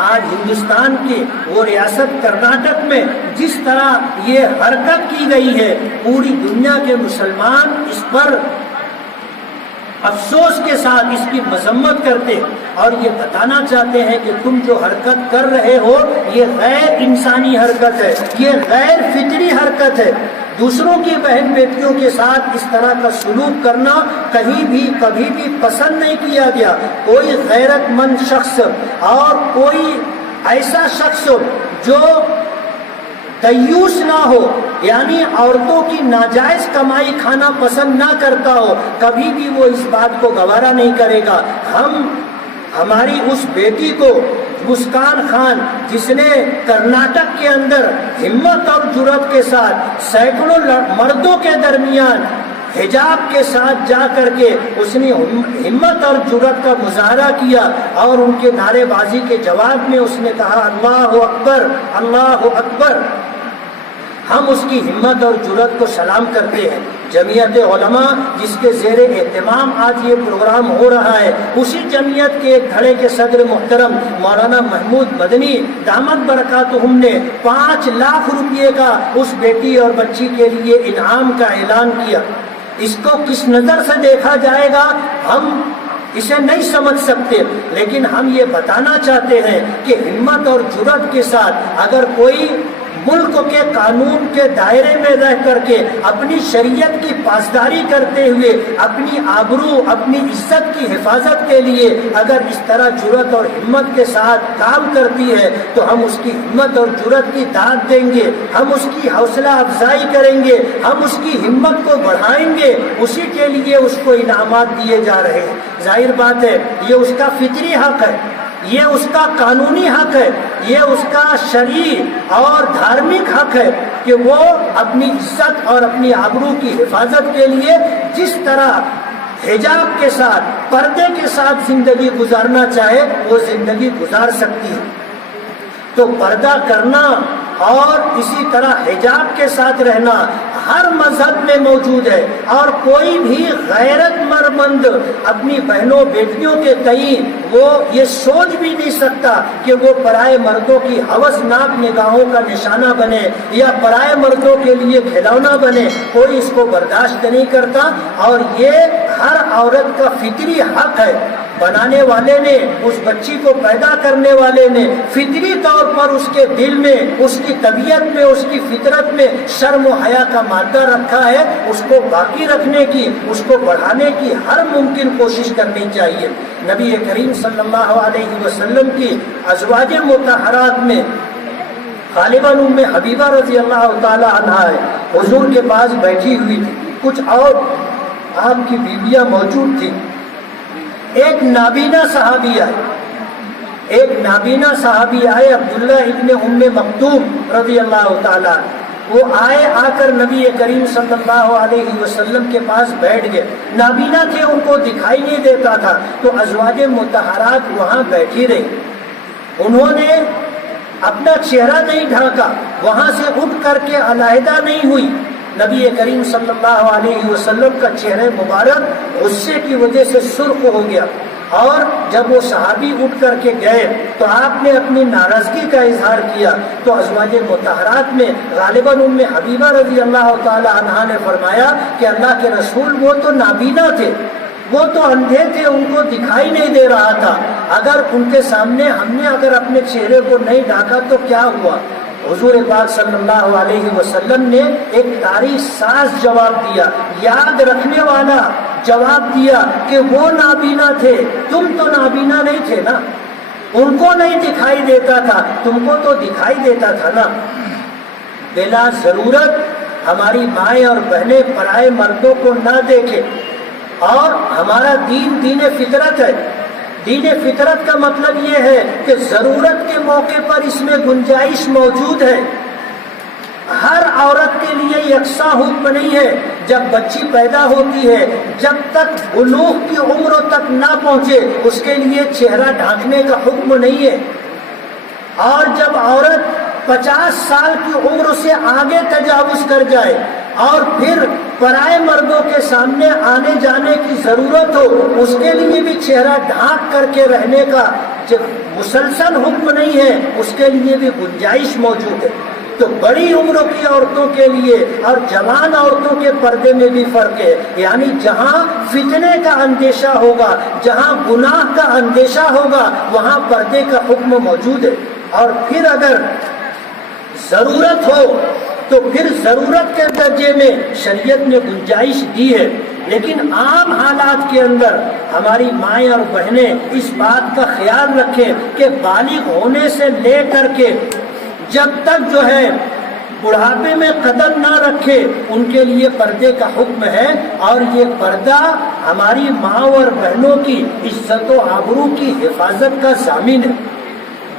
آج ہندوستان کی وہ ریاست کرناٹک میں جس طرح یہ حرکت کی گئی ہے، پوری دنیا کے مسلمان اس پر افسوس کے ساتھ اس کی مذمت کرتے اور یہ بتانا چاہتے ہیں کہ تم جو حرکت کر رہے ہو یہ غیر انسانی حرکت ہے، یہ غیر فطری حرکت ہے۔ دوسروں کی بہن بیٹیوں کے ساتھ اس طرح کا سلوک کرنا کہیں بھی کبھی بھی پسند نہیں کیا گیا۔ کوئی غیرت مند شخص اور کوئی ایسا شخص جو دیوس نہ ہو، یعنی عورتوں کی ناجائز کمائی کھانا پسند نہ کرتا ہو، کبھی بھی وہ اس بات کو گوارا نہیں کرے گا۔ ہماری اس بیٹی کو مسکان خان، جس نے کرناٹک کے اندر ہمت اور جرأت کے ساتھ سینکڑوں مردوں کے درمیان حجاب کے ساتھ جا کر کے اس نے ہمت اور جرأت کا مظاہرہ کیا اور ان کے نعرے بازی کے جواب میں اس نے کہا اللہ اکبر اللہ اکبر، ہم اس کی ہمت اور جرأت کو سلام کرتے ہیں۔ جمعیت علماء جس کے زیر اہتمام آج یہ پروگرام ہو رہا ہے، اسی جمعیت کے ایک دھڑے کے صدر محترم مولانا محمود مدنی دامت برکاتہم نے 5 لاکھ روپے کا اس بیٹی اور بچی کے لیے انعام کا اعلان کیا۔ اس کو کس نظر سے دیکھا جائے گا ہم اسے نہیں سمجھ سکتے، لیکن ہم یہ بتانا چاہتے ہیں کہ ہمت اور جرأت کے ساتھ اگر کوئی ملک کے قانون کے دائرے میں رہ کر کے اپنی شریعت کی پاسداری کرتے ہوئے اپنی آبرو اپنی عزت کی حفاظت کے لیے اگر اس طرح جرأت اور ہمت کے ساتھ کام کرتی ہے تو ہم اس کی ہمت اور جرأت کی داد دیں گے، ہم اس کی حوصلہ افزائی کریں گے، ہم اس کی ہمت کو بڑھائیں گے، اسی کے لیے اس کو انعامات دیے جا رہے ہیں۔ ظاہر بات ہے یہ اس کا فطری حق ہے، یہ اس کا قانونی حق ہے، یہ اس کا شرعی اور دھارمک حق ہے کہ وہ اپنی عزت اور اپنی آبرو کی حفاظت کے لیے جس طرح حجاب کے ساتھ پردے کے ساتھ زندگی گزارنا چاہے وہ زندگی گزار سکتی ہے۔ تو پردہ کرنا اور اسی طرح حجاب کے ساتھ رہنا ہر مذہب میں موجود ہے، اور کوئی بھی غیرت مند اپنی بہنوں بیٹیوں کے تئیں وہ یہ سوچ بھی نہیں سکتا کہ وہ پرائے مردوں کی ہوسناک نگاہوں کا نشانہ بنے یا پرائے مردوں کے لیے کھلونا بنے، کوئی اس کو برداشت نہیں کرتا، اور یہ ہر عورت کا فطری حق ہے۔ بنانے والے نے، اس بچی کو پیدا کرنے والے نے فطری طور پر اس کے دل میں، اس کی طبیعت میں، اس کی فطرت میں شرم و حیا کا مادہ رکھا ہے، اس کو باقی رکھنے کی، اس کو بڑھانے کی ہر ممکن کوشش کرنی چاہیے۔ نبی کریم صلی اللہ علیہ وسلم کی ازواج مطہرات میں غالباً ام حبیبہ رضی اللہ تعالی عنہا ہے، حضور کے پاس بیٹھی ہوئی تھی، کچھ اور آپ کی بیویاں موجود تھیں۔ ایک نابینا صحابی آئے عبداللہ ابن ام مکتوم رضی اللہ تعالیٰ، وہ آئے، آ کر نبی کریم صلی اللہ علیہ وسلم کے پاس بیٹھ گئے۔ نابینا تھے، ان کو دکھائی نہیں دیتا تھا، تو ازواج مطہرات وہاں بیٹھی رہی، انہوں نے اپنا چہرہ نہیں ڈھانکا، وہاں سے اٹھ کر کے علیحدہ نہیں ہوئی۔ نبی کریم صلی اللہ علیہ وسلم کا چہرہ مبارک غصے کی وجہ سے سرخ ہو گیا، اور جب وہ صحابی اٹھ کر کے گئے تو آپ نے اپنی ناراضگی کا اظہار کیا، تو ازواج مطہرات میں غالباً ام حبیبہ رضی اللہ تعالی عنہا نے فرمایا کہ اللہ کے رسول وہ تو نابینا تھے، وہ تو اندھے تھے، ان کو دکھائی نہیں دے رہا تھا، اگر ان کے سامنے ہم نے اگر اپنے چہرے کو نہیں ڈھانکا تو کیا ہوا؟ حضور پاک صلی اللہ علیہ وسلم نے ایک تاریخ ساز جواب دیا، یاد رکھنے والا جواب دیا کہ وہ نابینا تھے، تم تو نابینا نہیں تھے نا، ان کو نہیں دکھائی دیتا تھا، تم کو تو دکھائی دیتا تھا نا۔ بلا ضرورت ہماری مائیں اور بہنیں پرائے مردوں کو نہ دیکھیں، اور ہمارا دین دین فطرت ہے۔ دین فطرت کا مطلب یہ ہے کہ ضرورت کے موقع پر اس میں گنجائش موجود ہے، ہر عورت کے لیے یکساں حکم نہیں ہے۔ جب بچی پیدا ہوتی ہے، جب تک بلوغ کی عمر تک نہ پہنچے اس کے لیے چہرہ ڈھانکنے کا حکم نہیں ہے، اور جب عورت 50 سال کی عمر سے آگے تجاوز کر جائے اور پھر پرائے مردوں کے سامنے آنے جانے کی ضرورت ہو، اس کے لیے بھی چہرہ ڈھانک کر کے رہنے کا جب مسلسل حکم نہیں ہے اس کے لیے بھی گنجائش موجود ہے. تو بڑی عمروں کی عورتوں کے لیے اور جوان عورتوں کے پردے میں بھی فرق ہے. یعنی جہاں فتنے کا اندیشہ ہوگا، جہاں گناہ کا اندیشہ ہوگا، وہاں پردے کا حکم موجود ہے. اور پھر اگر ضرورت ہو تو پھر ضرورت کے درجے میں شریعت نے گنجائش دی ہے. لیکن عام حالات کے اندر ہماری مائیں اور بہنیں اس بات کا خیال رکھیں کہ بالغ ہونے سے لے کر کے جب تک جو ہے بڑھاپے میں قدم نہ رکھے ان کے لیے پردے کا حکم ہے. اور یہ پردہ ہماری ماں اور بہنوں کی عزت و آبرو کی حفاظت کا ضامن ہے.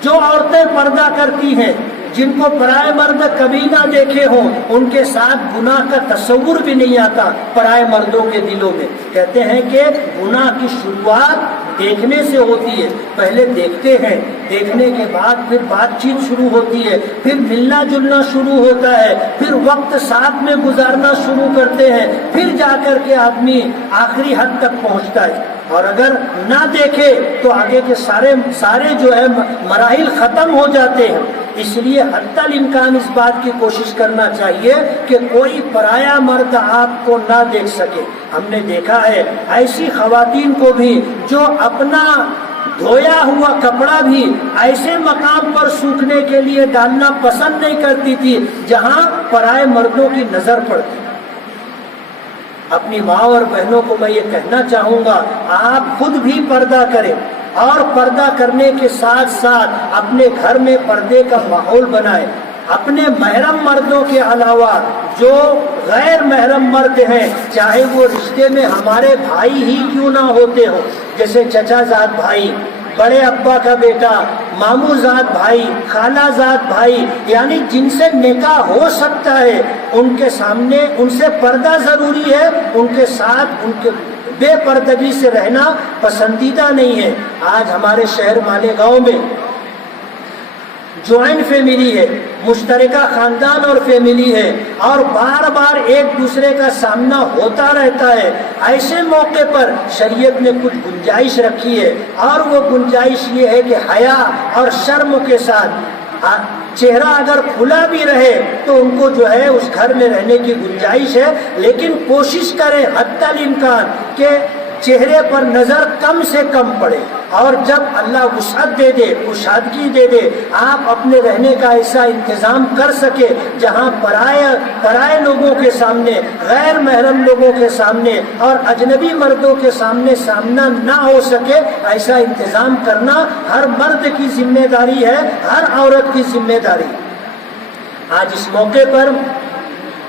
جو عورتیں پردہ کرتی ہیں، جن کو پرائے مرد کبھی نہ دیکھے ہوں، ان کے ساتھ گناہ کا تصور بھی نہیں آتا پرائے مردوں کے دلوں میں. کہتے ہیں کہ گناہ کی شروعات دیکھنے سے ہوتی ہے. پہلے دیکھتے ہیں، دیکھنے کے بعد پھر بات چیت شروع ہوتی ہے، پھر ملنا جلنا شروع ہوتا ہے، پھر وقت ساتھ میں گزارنا شروع کرتے ہیں، پھر جا کر کے آدمی آخری حد تک پہنچتا ہے. اور اگر نہ دیکھے تو آگے کے سارے جو ہے مراحل ختم ہو جاتے ہیں. اس لیے حتی الامکان اس بات کی کوشش کرنا چاہیے کہ کوئی پرایا مرد آپ کو نہ دیکھ سکے. ہم نے دیکھا ہے ایسی خواتین کو بھی جو اپنا دھویا ہوا کپڑا بھی ایسے مقام پر سوکھنے کے لیے ڈالنا پسند نہیں کرتی تھی جہاں پرائے مردوں کی نظر پڑتی. اپنی ماں اور بہنوں کو میں یہ کہنا چاہوں گا، آپ خود بھی پردہ کریں اور پردہ کرنے کے ساتھ ساتھ اپنے گھر میں پردے کا ماحول بنائیں. اپنے محرم مردوں کے علاوہ جو غیر محرم مرد ہیں، چاہے وہ رشتے میں ہمارے بھائی ہی کیوں نہ ہوتے ہوں، جیسے چچا زاد بھائی، بڑے ابا کا بیٹا، ماموں زاد بھائی، خالہ زاد بھائی، یعنی جن سے نکاح ہو سکتا ہے ان کے سامنے ان سے پردہ ضروری ہے. ان کے ساتھ ان کے بے پردگی سے رہنا پسندیدہ نہیں ہے. آج ہمارے شہر مالیگاؤں میں جوائنٹ فیملی ہے، مشترکہ خاندان اور فیملی ہے، اور بار بار ایک دوسرے کا سامنا ہوتا رہتا ہے. ایسے موقع پر شریعت نے کچھ گنجائش رکھی ہے، اور وہ گنجائش یہ ہے کہ حیا اور شرم کے ساتھ چہرہ اگر کھلا بھی رہے تو ان کو جو ہے اس گھر میں رہنے کی گنجائش ہے. لیکن کوشش کریں حتی الامکان کہ چہرے پر نظر کم سے کم پڑے. اور جب اللہ وسعت دے دے، کشادگی دے دے، آپ اپنے رہنے کا ایسا انتظام کر سکے جہاں پرائے لوگوں کے سامنے، غیر محرم لوگوں کے سامنے اور اجنبی مردوں کے سامنے سامنا نہ ہو سکے، ایسا انتظام کرنا ہر مرد کی ذمہ داری ہے، ہر عورت کی ذمہ داری. آج اس موقع پر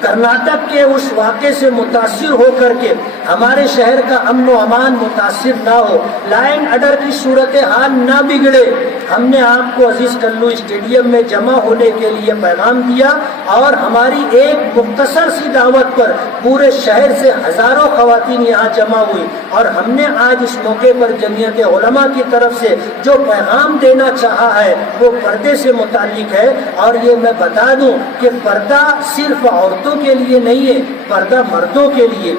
کرناٹک کے اس واقعے سے متاثر ہو کر کے ہمارے شہر کا امن و امان متاثر نہ ہو، لا اینڈ آرڈر کی صورتحال نہ بگڑے، ہم نے آپ کو عزیز کلو اسٹیڈیم میں جمع ہونے کے لیے پیغام دیا. اور ہماری ایک مختصر سی دعوت پر پورے شہر سے ہزاروں خواتین یہاں جمع ہوئی. اور ہم نے آج اس موقع پر جمعیت علماء کی طرف سے جو پیغام دینا چاہا ہے وہ پردے سے متعلق ہے. اور یہ میں بتا دوں کہ پردہ صرف عورتوں کے لیے نہیں ہے، پردہ مردوں کے لیے.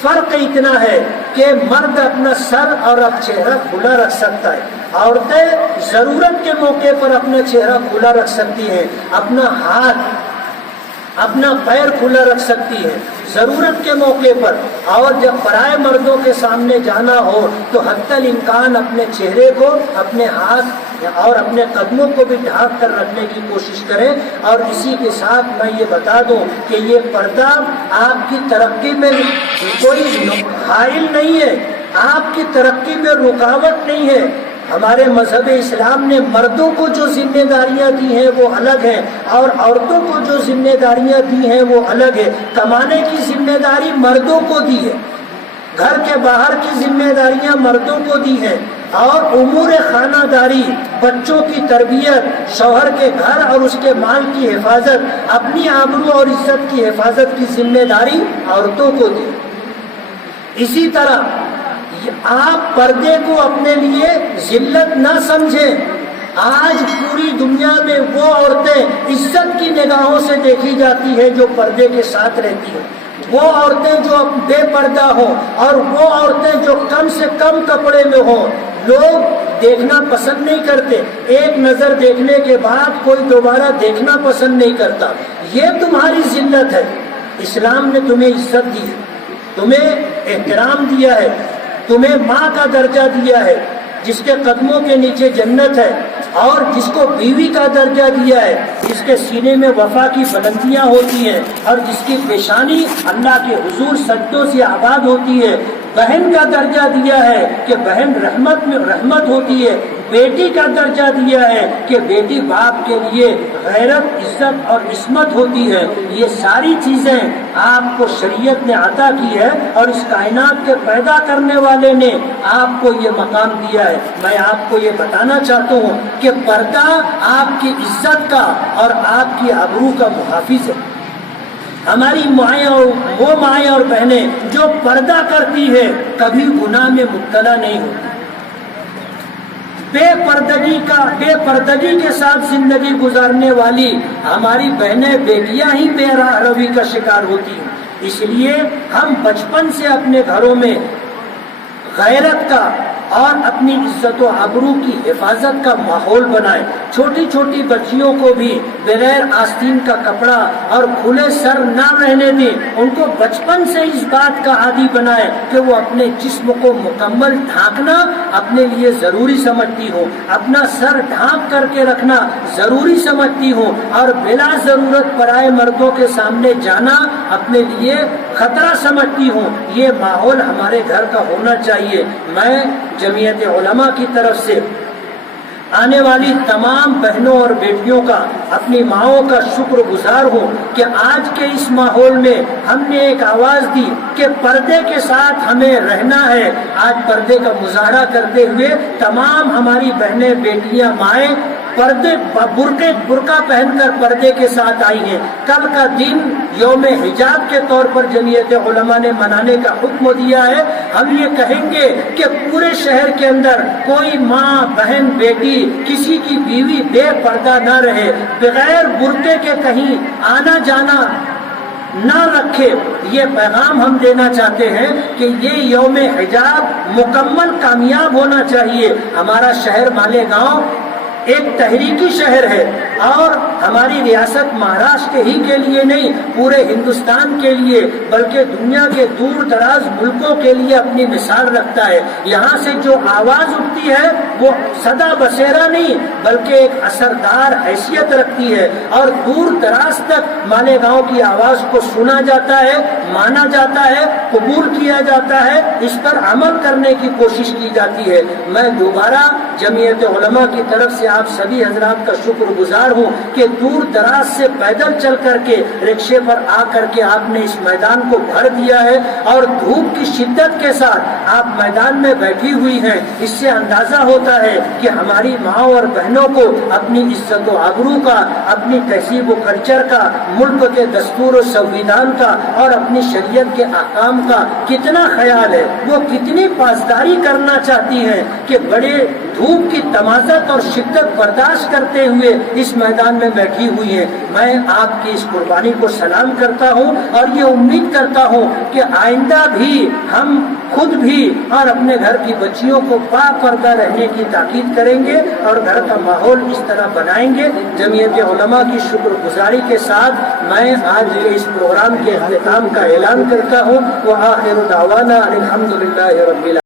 فرق اتنا ہے کہ مرد اپنا سر اور چہرہ کھلا رکھ سکتا ہے، عورتیں ضرورت کے موقع پر اپنا چہرہ کھلا رکھ سکتی ہیں، اپنا ہاتھ، اپنا پیر کھلا رکھ سکتی ہے ضرورت کے موقع پر. اور جب پرائے مردوں کے سامنے جانا ہو تو حتی الامکان اپنے چہرے کو، اپنے ہاتھ اور اپنے قدموں کو بھی ڈھانپ کر رکھنے کی کوشش کریں. اور اسی کے ساتھ میں یہ بتا دوں کہ یہ پردہ آپ کی ترقی میں کوئی حائل نہیں ہے، آپ کی ترقی میں رکاوٹ نہیں ہے. ہمارے مذہب اسلام نے مردوں کو جو ذمہ داریاں دی ہیں وہ الگ ہیں، اور عورتوں کو جو ذمہ داریاں دی ہیں وہ الگ ہے. کمانے کی ذمہ داری مردوں کو دی ہے، گھر کے باہر کی ذمہ داریاں مردوں کو دی ہیں، اور امور خانہ داری، بچوں کی تربیت، شوہر کے گھر اور اس کے مال کی حفاظت، اپنی آبرو اور عزت کی حفاظت کی ذمہ داری عورتوں کو دی. اسی طرح آپ پردے کو اپنے لیے ذلت نہ سمجھیں. آج پوری دنیا میں وہ عورتیں عزت کی نگاہوں سے دیکھی جاتی ہیں جو پردے کے ساتھ رہتی ہیں. وہ عورتیں جو بے پردہ ہوں اور وہ عورتیں جو کم سے کم کپڑے میں ہوں، لوگ دیکھنا پسند نہیں کرتے، ایک نظر دیکھنے کے بعد کوئی دوبارہ دیکھنا پسند نہیں کرتا. یہ تمہاری ذلت ہے. اسلام نے تمہیں عزت دی ہے، تمہیں احترام دیا ہے، تمہیں ماں کا درجہ دیا ہے، جس کے قدموں کے نیچے جنت ہے، اور جس کو بیوی کا درجہ دیا ہے، جس کے سینے میں وفا کی بلندیاں ہوتی ہیں، اور جس کی پیشانی اللہ کے حضور سجدوں سے آباد ہوتی ہے. بہن کا درجہ دیا ہے کہ بہن رحمت میں رحمت ہوتی ہے. بیٹی کا درجہ دیا ہے کہ بیٹی باپ کے لیے غیرت، عزت اور عصمت ہوتی ہے. یہ ساری چیزیں آپ کو شریعت نے عطا کی ہے، اور اس کائنات کے پیدا کرنے والے نے آپ کو یہ مقام دیا ہے. میں آپ کو یہ بتانا چاہتا ہوں کہ پردہ آپ کی عزت کا اور آپ کی آبرو کا محافظ ہے. ہماری مائیں اور وہ مائیں اور بہنیں جو پردہ کرتی ہے کبھی گناہ میں مبتلا نہیں ہوتی. بے پردگی کے ساتھ زندگی گزارنے والی ہماری بہنیں بیٹیاں ہی بے روی کا شکار ہوتی ہیں. اس لیے ہم بچپن سے اپنے گھروں میں غیرت کا اور اپنی عزت و آبرو کی حفاظت کا ماحول بنائیں. چھوٹی چھوٹی بچیوں کو بھی بغیر آستین کا کپڑا اور کھلے سر نہ رہنے دیں. ان کو بچپن سے اس بات کا عادی بنائیں کہ وہ اپنے جسم کو مکمل ڈھانکنا اپنے لیے ضروری سمجھتی ہو، اپنا سر ڈھانک کر کے رکھنا ضروری سمجھتی ہو، اور بلا ضرورت پرائے مردوں کے سامنے جانا اپنے لیے خطرہ سمجھتی ہوں. یہ ماحول ہمارے گھر کا ہونا چاہیے. میں جمعیت علماء کی طرف سے آنے والی تمام بہنوں اور بیٹیوں کا، اپنی ماؤں کا شکر گزار ہوں کہ آج کے اس ماحول میں ہم نے ایک آواز دی کہ پردے کے ساتھ ہمیں رہنا ہے. آج پردے کا مظاہرہ کرتے ہوئے تمام ہماری بہنیں، بیٹیاں، مائیں برقع پہن کر پردے کے ساتھ آئی ہیں. کل کا دن یوم حجاب کے طور پر جمعیت علماء نے منانے کا حکم دیا ہے. ہم یہ کہیں گے کہ پورے شہر کے اندر کوئی ماں، بہن، بیٹی، کسی کی بیوی بے پردہ نہ رہے، بغیر برقعے کے کہیں آنا جانا نہ رکھے. یہ پیغام ہم دینا چاہتے ہیں کہ یہ یوم حجاب مکمل کامیاب ہونا چاہیے. ہمارا شہر مالیگاؤں ایک تحریکی شہر ہے، اور ہماری ریاست مہاراشٹر ہی کے لیے نہیں، پورے ہندوستان کے لیے بلکہ دنیا کے دور دراز ملکوں کے لیے اپنی مثال رکھتا ہے. یہاں سے جو آواز اٹھتی ہے وہ سدا بسیرا نہیں بلکہ ایک اثردار حیثیت رکھتی ہے، اور دور دراز تک مالیگاؤں کی آواز کو سنا جاتا ہے، مانا جاتا ہے، قبول کیا جاتا ہے، اس پر عمل کرنے کی کوشش کی جاتی ہے. میں دوبارہ جمعیت علماء کی طرف سے آپ سبھی حضرات کا شکر گزار ہوں کہ دور دراز سے پیدل چل کر کے رکشے پر آ کر کے آپ نے اس میدان کو بھر دیا ہے، اور دھوپ کی شدت کے ساتھ آپ میدان میں بیٹھی ہوئی ہیں. اس سے اندازہ ہوتا ہے کہ ہماری ماؤں اور بہنوں کو اپنی عزت و آبرو کا، اپنی تہذیب و کلچر کا، ملک کے دستور و سنویدھان کا اور اپنی شریعت کے احکام کا کتنا خیال ہے، وہ کتنی پاسداری کرنا چاہتی ہیں کہ بڑے دھوپ کی تمازت اور شدت برداشت کرتے ہوئے اس میدان میں بیٹھی ہوئی ہیں. میں آپ کی اس قربانی کو سلام کرتا ہوں، اور یہ امید کرتا ہوں کہ آئندہ بھی ہم خود بھی اور اپنے گھر کی بچیوں کو با پردہ رہنے کی تاکید کریں گے اور گھر کا ماحول اس طرح بنائیں گے. جمعیت علماء کی شکر گزاری کے ساتھ میں آج کے اس پروگرام کے اختتام کا اعلان کرتا ہوں. وآخر دعوانا الحمدللہ رب العالمین.